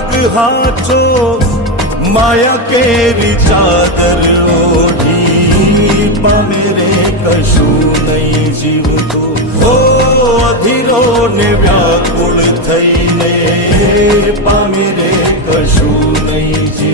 માર્ગ હાચો માયા કેરી ચાદર ઓઢી પામે રે કશું નહીં જીવતો ઓ અધીરો ને વ્યાકુળ થઈને પામે રે કશું નહીં જીવતો।